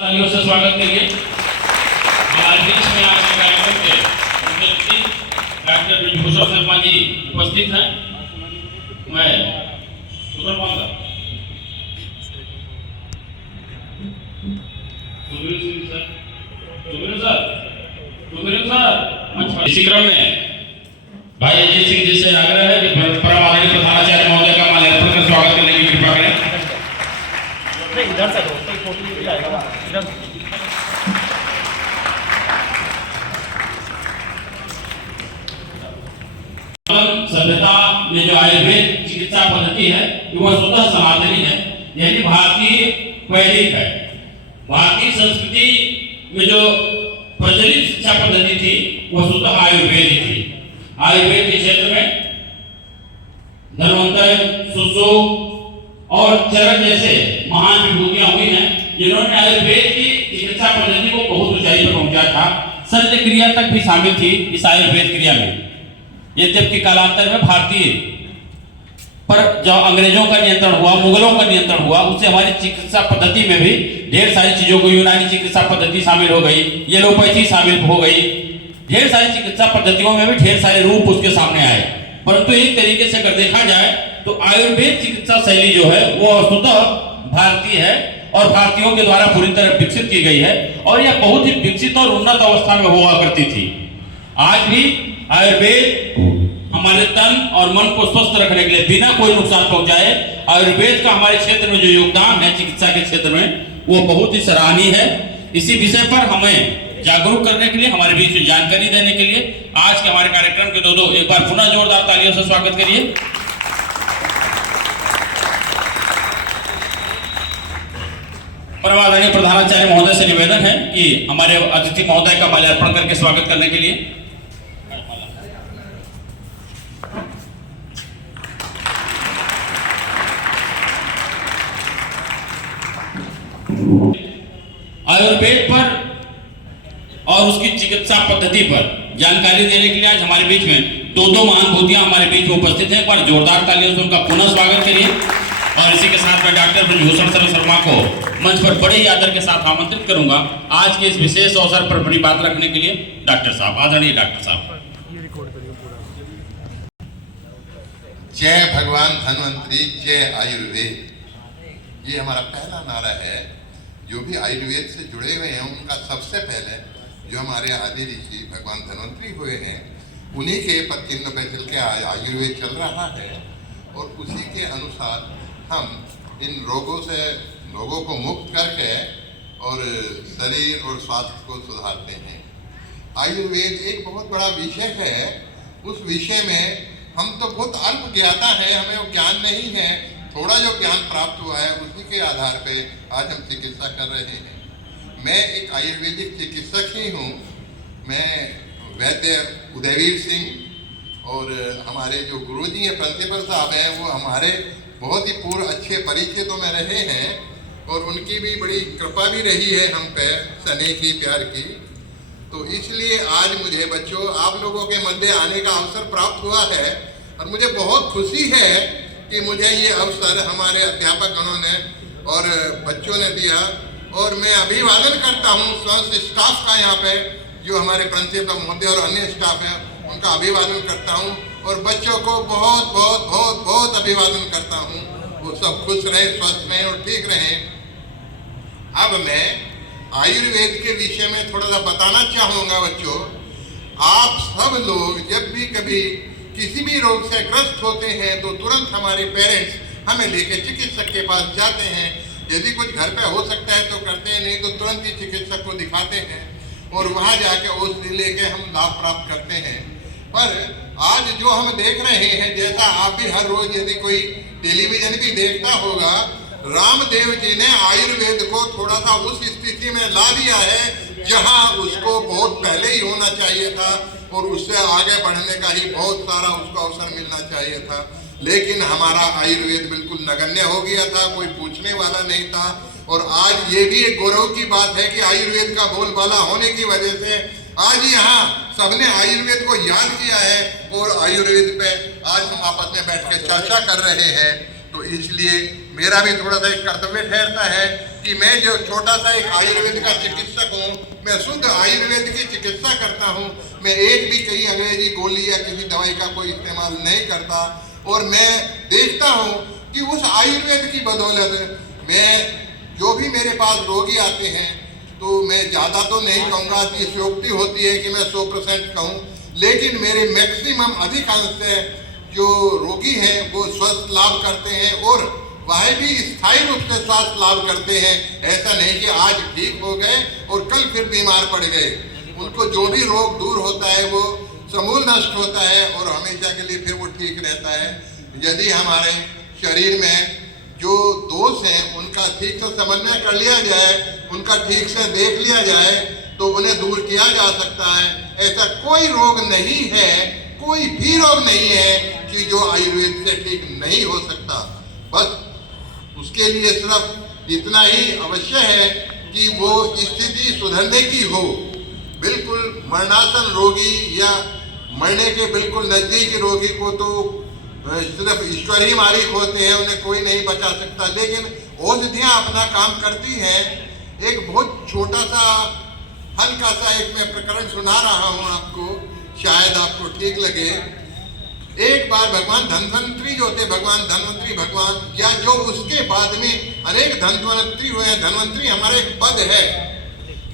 तालियों से स्वागत करिए। हमारे बीच में आज के कार्यक्रम के मुख्य अतिथि डॉक्टर ब्रजभूषण शर्मा जी उपस्थित हैं। मैं सुपर पाऊंगा इसी क्रम में भाई अजीत सिंह जी से आग्रह है कि परम आदरणीय प्रधानाचार्य महोदय का माल्यार्पण कर स्वागत करने की कृपा करें। इधर से कोई फोटो नहीं आएगा इधर। सभ्यता में जो आयुर्वेद चिकित्सा पद्धति है वह स्वतः सनातनी है, यानी भारतीय वैदिक है। भारतीय संस्कृति में जो प्रचलित शिक्षा पद्धति थी वह स्वतः आयुर्वेद ही थी। आयुर्वेद के क्षेत्र में धन्वंतरि, सुश्रुत और चरक जैसे महान विभूतियां हुई हैं, जिन्होंने आयुर्वेद की चिकित्सा पद्धति को बहुत ऊंचाई पर पहुंचा था। शल्य क्रिया तक भी शामिल थी इस आयुर्वेद क्रिया में। ये जबकि कालांतर में भारतीय पर जब अंग्रेजों का नियंत्रण हुआ, मुगलों का नियंत्रण हुआ, उससे हमारी चिकित्सा पद्धति में भी ढेर सारी चीजों को, यूनानी चिकित्सा पद्धति शामिल हो गई, एलोपैथी शामिल हो गई, ढेर सारी चिकित्सा पद्धतियों में भी ढेर सारे रूप उसके सामने आए। परंतु एक तरीके से अगर देखा जाए तो आयुर्वेद चिकित्सा शैली जो है वो स्वतः भारतीय है और भारतीयों के द्वारा पूरी तरह विकसित की गई है और यह बहुत ही विकसित और उन्नत अवस्था में हुआ करती थी। आज भी आयुर्वेद हमारे तन और मन को स्वस्थ रखने के लिए बिना कोई नुकसान पहुंचाए, आयुर्वेद का हमारे क्षेत्र में जो योगदान है चिकित्सा के क्षेत्र में वो बहुत ही सराहनीय है। इसी विषय पर हमें जागरूक करने के लिए, हमारे बीच में जानकारी देने के लिए आज के हमारे कार्यक्रम के दो एक बार पुनः जोरदार तालियों से स्वागत करिए। परम आदरणीय प्रधानाचार्य महोदय से निवेदन है कि हमारे अतिथि महोदय का माल्यार्पण करके स्वागत करने के लिए आयुर्वेद पर और उसकी चिकित्सा पद्धति पर जानकारी देने के लिए आज हमारे बीच में दो महानुभूतियां हमारे बीच में उपस्थित हैं। एक बार जोरदार तालियों से उनका पुनः स्वागत करिए। और इसी के साथ मैं डॉक्टर ब्रजभूषण शर्मा को मंच पर बड़े ही आदर के साथ आमंत्रित करूंगा आज के इस विशेष अवसर पर अपनी बात रखने के लिए। डॉक्टर साहब, आदरणीय डॉक्टर साहब। जय भगवान धन्वंतरि, जय आयुर्वेद, ये हमारा पहला नारा है। जो भी आयुर्वेद से जुड़े हुए हैं उनका सबसे पहले जो हमारे आदि ऋषि भगवान धन्वंतरि हुए हैं उन्हीं के पदचिन्ह पे चल के आयुर्वेद चल रहा है और उसी के अनुसार हम इन रोगों से लोगों को मुक्त करके और शरीर और स्वास्थ्य को सुधारते हैं। आयुर्वेद एक बहुत बड़ा विषय है। उस विषय में हम तो बहुत अल्प ज्ञाता है, हमें वो ज्ञान नहीं है। थोड़ा जो ज्ञान प्राप्त हुआ है उसी के आधार पे आज हम चिकित्सा कर रहे हैं। मैं एक आयुर्वेदिक चिकित्सक ही हूँ। मैं वैद्य उदयवीर सिंह और हमारे जो गुरुजी हैं प्रिंसिपल साहब हैं वो हमारे बहुत ही पूर्व अच्छे परिचितों में रहे हैं और उनकी भी बड़ी कृपा भी रही है हम पे, स्नेह की, प्यार की। तो इसलिए आज मुझे बच्चों आप लोगों के मध्य आने का अवसर प्राप्त हुआ है और मुझे बहुत खुशी है कि मुझे ये अवसर हमारे अध्यापकगणों ने और बच्चों ने दिया। और मैं अभिवादन करता हूँ समस्त स्टाफ का, यहाँ पे जो हमारे प्रिंसिपल महोदय और अन्य स्टाफ हैं उनका अभिवादन करता हूँ और बच्चों को बहुत बहुत बहुत बहुत अभिवादन करता हूँ। वो सब खुश रहे, स्वस्थ रहें और ठीक रहें। अब मैं आयुर्वेद के विषय में थोड़ा सा बताना चाहूँगा। बच्चों, आप सब लोग जब भी कभी किसी भी रोग से ग्रस्त होते हैं तो तुरंत हमारे पेरेंट्स हमें लेके चिकित्सक के पास जाते हैं। यदि कुछ घर पे हो सकता है तो करते हैं, नहीं तो तुरंत ही चिकित्सक को दिखाते हैं और वहाँ जाके औषधि लेके हम लाभ प्राप्त करते हैं। पर आज जो हम देख रहे हैं, जैसा आप भी हर रोज यदि कोई टेलीविजन भी देखता होगा, रामदेव जी ने आयुर्वेद को थोड़ा सा उस स्थिति में ला दिया है जहाँ उसको बहुत पहले ही होना चाहिए था और उससे आगे बढ़ने का ही बहुत सारा उसको अवसर मिलना चाहिए था। लेकिन हमारा आयुर्वेद बिल्कुल नगण्य हो गया था, कोई पूछने वाला नहीं था। और आज ये भी एक गौरव की बात है कि आयुर्वेद का बोलबाला होने की वजह से आज यहाँ सबने आयुर्वेद को याद किया है और आयुर्वेद पे आज हम आपस में बैठ के चर्चा कर रहे हैं। तो इसलिए मेरा भी थोड़ा सा एक कर्तव्य ठहरता है कि मैं जो छोटा सा एक आयुर्वेद का चिकित्सक हूँ, मैं शुद्ध आयुर्वेद की चिकित्सा करता हूँ। मैं एक भी कहीं अंग्रेजी गोली या किसी दवाई का कोई इस्तेमाल नहीं करता। और मैं देखता हूँ कि उस आयुर्वेद की बदौलत मैं जो भी मेरे पास रोगी आते हैं, तो मैं ज़्यादा तो नहीं कहूँगा कि अतिशयोक्ति होती है कि मैं 100% कहूँ, लेकिन मेरे मैक्सिमम अधिकांश जो रोगी हैं वो स्वस्थ लाभ करते हैं और वह भी स्थायी रूप से स्वास्थ्य लाभ करते हैं। ऐसा नहीं कि आज ठीक हो गए और कल फिर बीमार पड़ गए। उनको जो भी रोग दूर होता है वो समूल नष्ट होता है और हमेशा के लिए फिर वो ठीक रहता है। यदि हमारे शरीर में जो दोष हैं उनका ठीक से समन्वय कर लिया जाए, उनका ठीक से देख लिया जाए, तो उन्हें दूर किया जा सकता है। ऐसा कोई रोग नहीं है, कोई भी रोग नहीं है कि जो आयुर्वेद से ठीक नहीं हो सकता। बस उसके लिए सिर्फ इतना ही अवश्य है कि वो स्थिति सुधरने की हो। बिल्कुल मरणासन रोगी या मरने के बिल्कुल नजदीकी रोगी को तो सिर्फ ईश्वर ही मालिक होते हैं, उन्हें कोई नहीं बचा सकता। लेकिन औषधियाँ अपना काम करती हैं। एक बहुत छोटा सा हल्का सा एक मैं प्रकरण सुना रहा हूँ आपको, शायद आपको ठीक लगे। एक बार भगवान धन्वंतरी जो थे, भगवान धन्वंतरी भगवान या जो उसके बाद में अनेक धन्वंतरी हुए हैं। धन्वंतरी हमारे एक पद है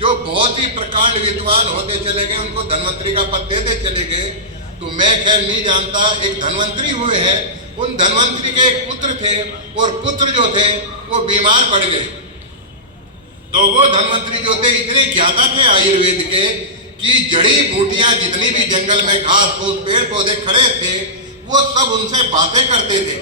जो बहुत ही प्रकांड विद्वान होते चले गए, उनको धन्वंतरी का पद देते चले गए। तो मैं खैर नहीं जानता, एक धन्वंतरी हुए हैं। उन धन्वंतरी के एक पुत्र थे और पुत्र जो थे वो बीमार पड़ गए। तो वो धन्वंतरी जो थे इतने ज्ञाता थे आयुर्वेद के कि जड़ी बूटियां जितनी भी जंगल में घास फूस पेड़ पौधे खड़े थे वो सब उनसे बातें करते थे।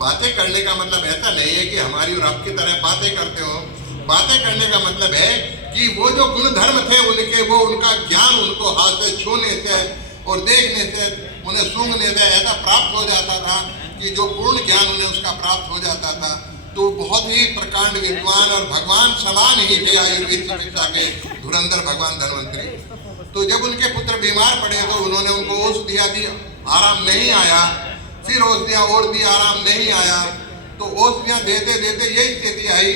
बातें करने का मतलब ऐसा नहीं है कि हमारी और आपकी तरह बातें करते हो। बातें करने का मतलब है कि वो जो गुण धर्म थे उनके, वो उनका ज्ञान उनको हाथ से छूने से और देखने से, उन्हें सूंघने से ऐसा प्राप्त हो जाता था कि जो पूर्ण ज्ञान उन्हें उसका प्राप्त हो जाता था। तो बहुत ही प्रकांड विद्वान और भगवान समान ही थे आयुर्वेद चिकित्सा के धुरंधर भगवान धन्वंतरी। तो जब उनके पुत्र बीमार पड़े तो उन्होंने उनको औषधियाँ दी, आराम नहीं आया। फिर औषधियाँ और दी, आराम नहीं आया। तो औषधियाँ देते देते यही स्थिति आई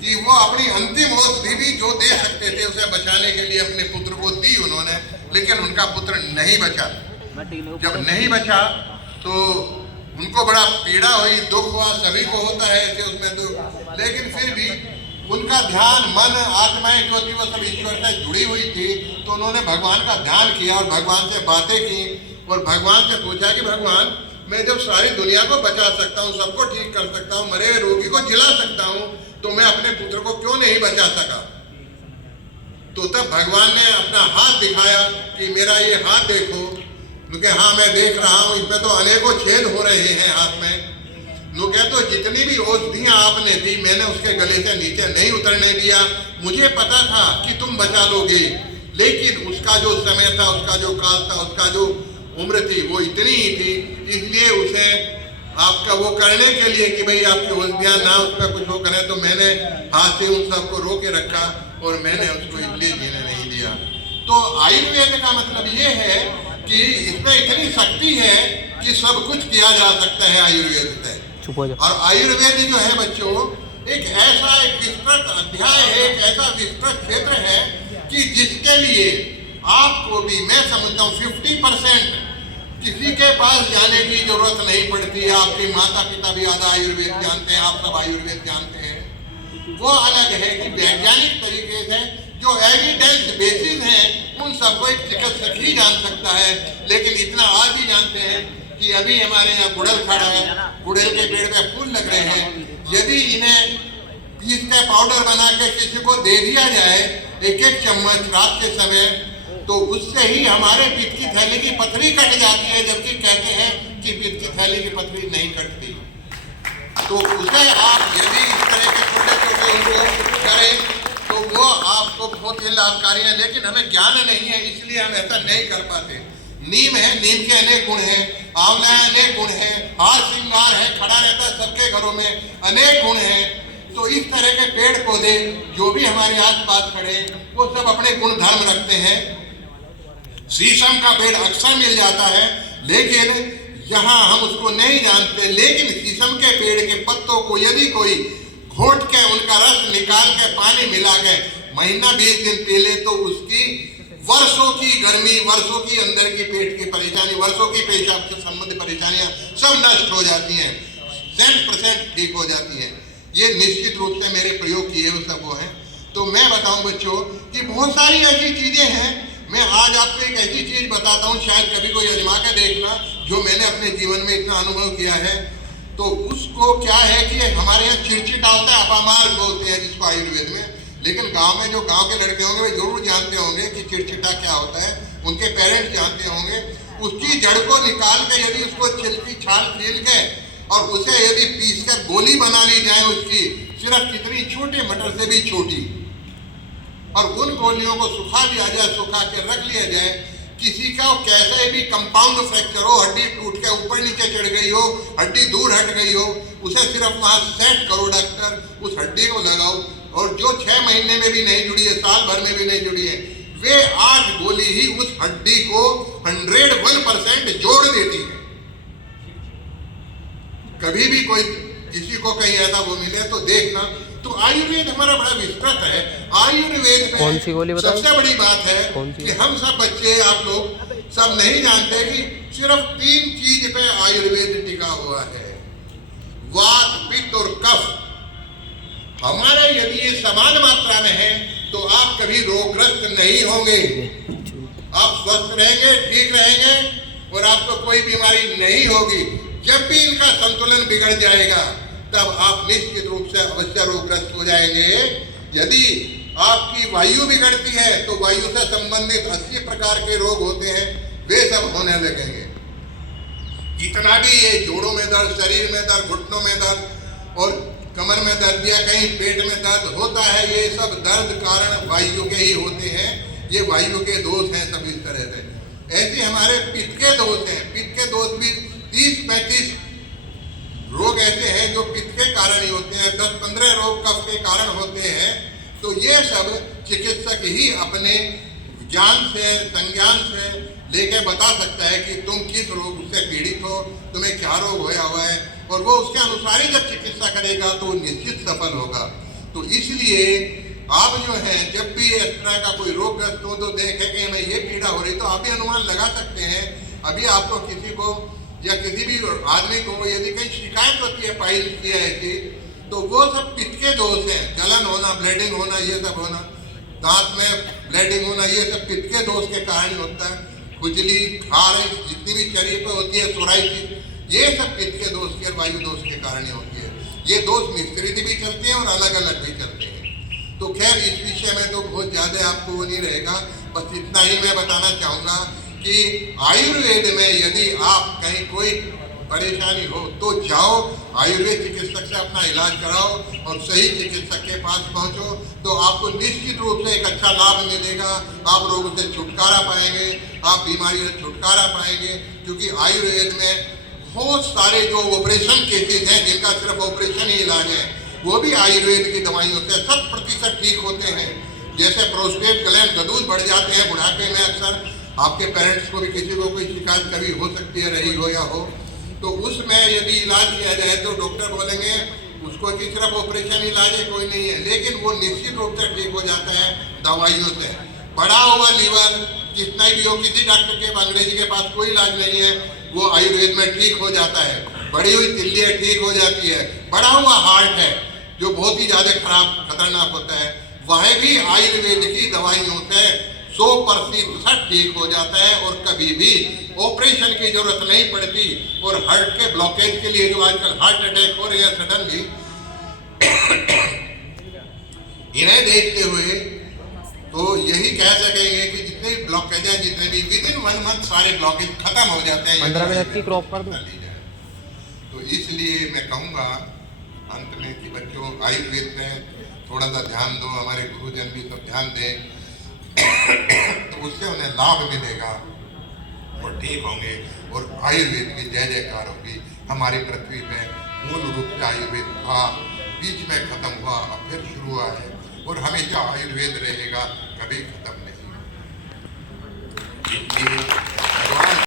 कि वो अपनी अंतिम औषधि भी जो दे सकते थे उसे बचाने के लिए अपने पुत्र को दी उन्होंने, लेकिन उनका पुत्र नहीं बचा। जब नहीं बचा तो उनको बड़ा पीड़ा हुई, दुख हुआ, सभी को होता है ऐसे उसमें दुख। लेकिन फिर भी उनका ध्यान, मन, आत्माएं जो थी वो सब ईश्वर से जुड़ी हुई थी। तो उन्होंने भगवान का ध्यान किया और भगवान से बातें की और भगवान से पूछा कि भगवान, मैं जब सारी दुनिया को बचा सकता हूँ, सबको ठीक कर सकता हूँ, मरे हुए रोगी को जिला सकता हूँ, तो मैं अपने पुत्र को क्यों नहीं बचा सका? तो तब भगवान ने अपना हाथ दिखाया कि मेरा ये हाथ देखो। क्योंकि हाँ मैं देख रहा हूँ, इसमें तो अनेकों छेद हो रहे हैं हाथ में। लोग तो जितनी भी औषधियाँ आपने दी मैंने उसके गले से नीचे नहीं उतरने दिया। मुझे पता था कि तुम बचा लोगे, लेकिन उसका जो समय था, उसका जो काल था, उसका जो उम्र थी वो इतनी ही थी। इसलिए उसे आपका वो करने के लिए कि भाई आपकी औषधियाँ ना उस पर कुछ वो करें, तो मैंने हाथ से उन सबको रोके रखा और मैंने उसको इसलिए जीने नहीं दिया। तो आयुर्वेद का मतलब ये है कि इसमें इतनी शक्ति है कि सब कुछ किया जा सकता है आयुर्वेद से। और आयुर्वेद जो है बच्चों, एक ऐसा एक विस्तृत अध्याय है, एक ऐसा विस्तृत क्षेत्र है कि जिसके लिए आपको भी, मैं समझता हूँ 50% किसी के पास जाने की जरूरत नहीं पड़ती है। आपके माता पिता भी आधा आयुर्वेद जानते हैं, आप सब आयुर्वेद जानते हैं। वो अलग है कि वैज्ञानिक तरीके से जो एविडेंस बेसिस हैं उन सबको एक चिकित्सक ही जान सकता है। लेकिन इतना आज भी जानते हैं कि अभी हमारे यहाँ गुड़हल खड़ा है, गुड़हल के पेड़ पे फूल लग रहे हैं। यदि इन्हें पीस के पाउडर बना के किसी को दे दिया जाए एक एक चम्मच रात के समय, तो उससे ही हमारे पित्त की थैली की पथरी कट जाती है। जबकि कहते हैं कि पित्त की थैली की पथरी नहीं कटती। तो उसे आप यदि इस तरह के छोटे छोटे उनको करें तो वो आपको बहुत ही लाभकारी है। लेकिन हमें ज्ञान नहीं है, इसलिए हम ऐसा नहीं कर पाते। नीम है, नीम के अनेक गुण हैं, आंवला है, अनेक गुण हैं, हार श्रृंगार है, खड़ा रहता है सबके घरों में, अनेक गुण हैं। तो इस तरह के पेड़ पौधे जो भी हमारे आसपास खड़े वो सब अपने गुण धर्म रखते हैं। शीशम का पेड़ अक्सर मिल जाता है, लेकिन यहाँ हम उसको नहीं जानते। लेकिन शीशम के पेड़ के पत्तों को यदि कोई घोट के उनका रस निकाल के पानी मिला के महीना 20 दिन पी ले तो उसकी वर्षों की गर्मी, वर्षों की अंदर की पेट की परेशानी, वर्षों की पेशाब से संबंधित परेशानियां सब नष्ट हो जाती हैं, 100% ठीक हो जाती हैं। ये निश्चित रूप से मेरे प्रयोग किए हुए सब वो हैं। तो मैं बताऊं बच्चों कि बहुत सारी ऐसी चीजें हैं। मैं आज आपको एक ऐसी चीज बताता हूं, शायद कभी कोई आजमा के देखना, जो मैंने अपने जीवन में इतना अनुभव किया है। तो उसको क्या है कि हमारे यहाँ चिड़चिड़ा होता है, अपामार्ग बोलते हैं जिसको आयुर्वेद में। लेकिन गांव में जो गांव के लड़के होंगे वे जरूर जानते होंगे कि चिड़चिड़ा क्या होता है, उनके पेरेंट्स जानते होंगे। उसकी जड़ को निकाल के यदि उसको छिलकी छाल छील के और उसे यदि पीसकर गोली बना ली जाए उसकी, सिर्फ कितनी छोटे मटर से भी छोटी, और उन गोलियों को सुखा लिया जाए, सुखा के रख लिया जाए। किसी का कैसे भी कंपाउंड फ्रैक्चर हो, हड्डी टूट के ऊपर नीचे चढ़ गई हो, हड्डी दूर हट गई हो, उसे सिर्फ वहां सेट करो डॉक्टर, उस हड्डी को लगाओ। और जो 6 महीने में भी नहीं जुड़ी है, साल भर में भी नहीं जुड़ी है, वे 8 गोली ही उस हड्डी को 101% जोड़ देती है। कभी भी कोई किसी को कहीं ऐसा वो मिले तो देखना। तो आयुर्वेद हमारा बड़ा विस्तृत है। आयुर्वेद में कौन सी गोली बताओ? सबसे बड़ी बात है कि हम सब बच्चे, आप लोग सब नहीं जानते कि सिर्फ 3 चीज पे आयुर्वेद टिका हुआ है, वात, पित्त और कफ। हमारे यदि ये समान मात्रा में है तो आप कभी रोगग्रस्त नहीं होंगे, आप स्वस्थ रहेंगे, ठीक रहेंगे और आपको कोई बीमारी नहीं होगी। जब भी इनका संतुलन बिगड़ जाएगा तब आप निश्चित रूप से अवश्य रोगग्रस्त हो जाएंगे। यदि आपकी वायु बिगड़ती है तो वायु से संबंधित 80 प्रकार के रोग होते हैं, वे सब होने लगेंगे। जितना भी ये जोड़ों में दर्द, शरीर में दर्द, घुटनों में दर्द और कमर में दर्द या कहीं पेट में दर्द होता है, ये सब दर्द कारण वायु के ही होते हैं। ये वायु के दोष हैं सब इस तरह से। ऐसे हमारे पित्त के दोष हैं। पित्त के दोष भी 30-35 रोग ऐसे हैं जो पित्त के कारण ही होते हैं, 10-15 रोग कफ के कारण होते हैं। तो ये सब चिकित्सक ही अपने ज्ञान से, संज्ञान से लेके बता सकता है कि तुम किस रोग से पीड़ित हो, तुम्हें क्या रोग होया हुआ है, और वो उसके अनुसार ही जब चिकित्सा करेगा तो निश्चित सफल होगा। तो इसलिए आप जो है जब भी इस तरह का कोई रोगग्रस्त हो तो देखें कि हमें ये पीड़ा हो रही, तो आप भी अनुमान लगा सकते हैं। अभी आपको किसी को या किसी भी आदमी को यदि कहीं शिकायत होती है पाइल्स की ऐसी, तो वो सब पित्त के दोष हैं। जलन होना, ब्लीडिंग होना, ये सब होना, दांत में ब्लीडिंग होना, ये सब पित्त के दोष के कारण होता है। खुजली, खारिश जितनी भी शरीर पर होती है, सोराइसिस, ये सब पित्त के दोष के, वायु दोष के कारण ही होती है। ये दोष मिश्रित भी चलते हैं और अलग अलग भी चलते हैं। तो खैर इस विषय में तो बहुत ज्यादा आपको वो नहीं रहेगा, बस इतना ही मैं बताना चाहूंगा कि आयुर्वेद में यदि आप कहीं कोई परेशानी हो तो जाओ, आयुर्वेद चिकित्सक से अपना इलाज कराओ और सही चिकित्सक के पास पहुंचो, तो आपको निश्चित रूप से एक अच्छा लाभ मिलेगा। आप रोगों से छुटकारा पाएंगे, आप बीमारियों से छुटकारा पाएंगे। क्योंकि आयुर्वेद में बहुत सारे जो ऑपरेशन केसेज हैं जिनका सिर्फ ऑपरेशन ही इलाज है, वो भी आयुर्वेद की दवाइयों से 100% ठीक होते हैं। जैसे प्रोस्टेट ग्लैंड गदूज बढ़ जाते हैं बुढ़ापे में, अक्सर आपके पेरेंट्स को भी किसी को कोई शिकायत कभी हो सकती है, रही हो या हो, तो उसमें यदि इलाज किया जाए तो डॉक्टर बोलेंगे उसको कि सिर्फ ऑपरेशन इलाज है, कोई नहीं है, लेकिन वो निश्चित रूप से ठीक हो जाता है दवाइयों से। बढ़ा हुआ लीवर जितना भी हो, किसी डॉक्टर के अंग्रेजी के पास कोई इलाज नहीं है, वो आयुर्वेद में ठीक हो जाता है। बढ़ी हुई तिल्लियाँ ठीक हो जाती है। बढ़ा हुआ हार्ट है जो बहुत ही ज्यादा खराब खतरनाक होता है, वह भी आयुर्वेद की दवाइयों से 100% ठीक हो जाता है और कभी भी ऑपरेशन की जरूरत नहीं पड़ती। और हार्ट के ब्लॉकेज के लिए जो आजकल हार्ट अटैक हो रहे हैं सडनली, इन्हें देखते हुए तो यही कह सकेंगे कि जितने भी ब्लॉकेज हैं, जितने भी विदिन 1 मंथ सारे ब्लॉकेज खत्म हो जाते हैं। 15 मिनट की क्रॉप कर दो। तो इसलिए मैं कहूँगा अंत में कि बच्चों आयुर्वेद में थोड़ा सा ध्यान दो, हमारे गुरुजन भी सब ध्यान दें, तो उससे उन्हें लाभ मिलेगा और ठीक होंगे और आयुर्वेद की जय जयकार होगी। हमारी पृथ्वी पे मूल रूप से आयुर्वेद था, बीच में खत्म हुआ, अब फिर शुरू हुआ है और हमेशा आयुर्वेद रहेगा, कभी खत्म नहीं। इसलिए